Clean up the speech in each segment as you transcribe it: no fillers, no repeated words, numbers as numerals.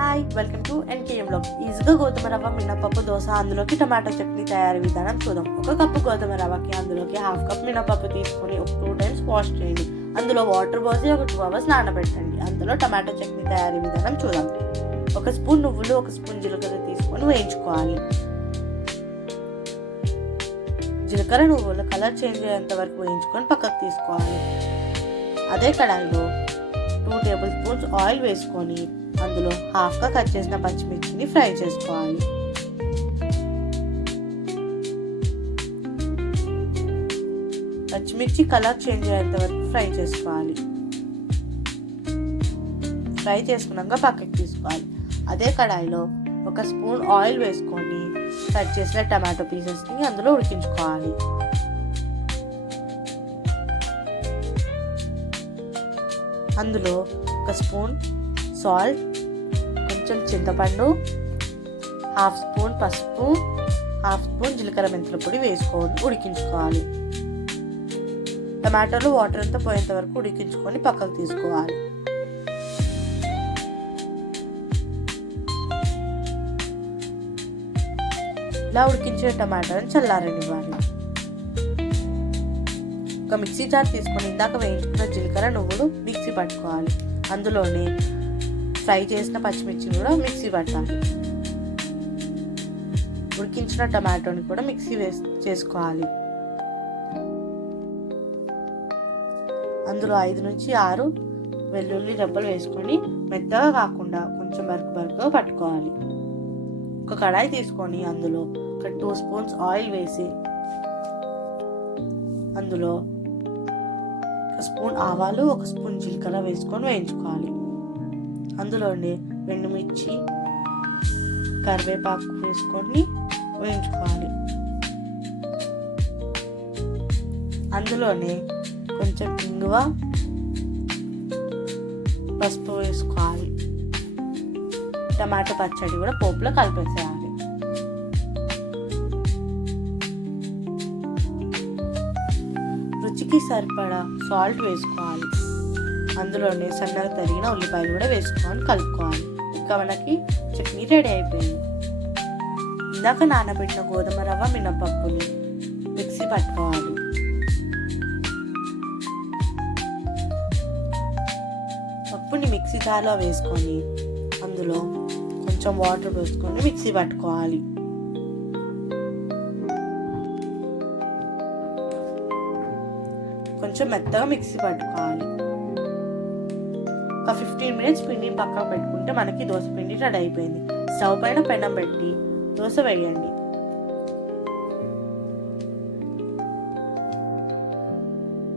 Hi, welcome to NKM blog. ఈజీగా గోధుమ రవ్వ మినపప్పు దోశ, అందులోకి టమాటో చట్నీ తయారీ విధానం చూద్దాం. ఒక కప్పు గోధుమ రవ్వకి అందులోకి హాఫ్ కప్ మినపప్పు తీసుకొని ఒక 2 times వాష్ చేయండి. అందులో వాటర్ పోసి ఒక 2 hours నానబెట్టండి. అందులో టమాటో చట్నీ తయారీ విధానం చూద్దాం. ఒక స్పూన్ నువ్వులు, ఒక స్పూన్ జీలకర్ర తీసుకొని వేయించుకోవాలి. జీలకర్ర నువ్వులు కలర్ చేంజ్ అయ్యేంత వరకు వేయించుకొని పక్కకు తీసుకోవాలి. అదే కడాయిలో 2 tablespoons ఆయిల్ వేసుకొని అందులో హాఫ్గా కట్ చేసిన పచ్చిమిర్చిని ఫ్రై చేసుకోవాలి. పచ్చిమిర్చి కలర్ చేంజ్ అయ్యేంత వరకు ఫ్రై చేసుకోవాలి. ఫ్రై చేసుకున్నాక పక్కకి తీసుకోవాలి. అదే కడాయిలో ఒక స్పూన్ ఆయిల్ వేసుకొని కట్ చేసిన టమాటో పీసెస్ని అందులో ఉడికించుకోవాలి. అందులో ఒక స్పూన్ సాల్ట్, కొంచెం చింతపండు, హాఫ్ స్పూన్ పసుపు, హాఫ్ స్పూన్ జీలకర్ర మెంతుల పొడి వేసుకొని ఉడికించుకోవాలి. టమాటాలు వాటర్ అంతా పోయేంత వరకు ఉడికించుకొని పక్కకు తీసుకోవాలి. ఇలా ఉడికించిన టమాటాలను చల్లారనివ్వాలి. ఒక మిక్సీ జార్ తీసుకొని ఇందాక వేయించుకున్న జీలకర్ర నువ్వులు మిక్సీ పట్టుకోవాలి. అందులోనే ఫ్రై చేసిన పచ్చిమిర్చి కూడా మిక్సీ పట్టాలి. ఉడికించిన టమాటోని కూడా మిక్సీ చేసుకోవాలి. అందులో 5 నుంచి 6 వెల్లుల్లి రెబ్బలు వేసుకొని మెత్తగా కాకుండా కొంచెం బరకగా పట్టుకోవాలి. ఒక కడాయి తీసుకొని అందులో ఒక 2 spoons ఆయిల్ వేసి అందులో 1 స్పూన్ ఆవాలు, 1 స్పూన్ జీలకర్ర వేసుకొని వేయించుకోవాలి. అందులోనే ఎండుమిర్చి, కరివేపాకు వేసుకొని వేయించుకోవాలి. అందులోనే కొంచెం ఇంగువ, పసుపు వేసుకోవాలి. టమాటో పచ్చడి కూడా పోపులో కలిపేసేయాలి. రుచికి సరిపడా సాల్ట్ వేసుకోవాలి. అందులోనే సన్నగా తరిగిన ఉల్లిపాయలు కూడా వేసుకొని కలుపుకోవాలి. ఇంకా మనకి చట్నీ రెడీ అయిపోయింది. ఇందాక నానబెట్టిన గోధుమ రవ్వ మినపప్పుని మిక్సీ పట్టుకోవాలి. పప్పుని మిక్సీ జార్లో వేసుకొని అందులో కొంచెం వాటర్ వేసుకొని మిక్సీ పట్టుకోవాలి. కొంచెం మెత్తగా మిక్సీ పట్టుకోవాలి. ఒక 15 minutes పిండిని పక్కకు పెట్టుకుంటే మనకి దోశ పిండి రెడీ అయిపోయింది. స్టవ్ పైన పెనం పెట్టి దోశ వేయండి.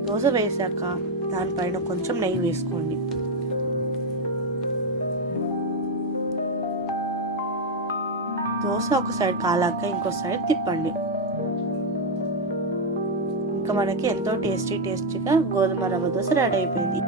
దోశ వేసాక దానిపైన కొంచెం నెయ్యి వేసుకోండి. దోశ ఒక సైడ్ కాలాక ఇంకో సైడ్ తిప్పండి. ఇంకా మనకి ఎంతో టేస్టీగా గోధుమ రవ్వ దోశ రెడీ అయిపోయింది.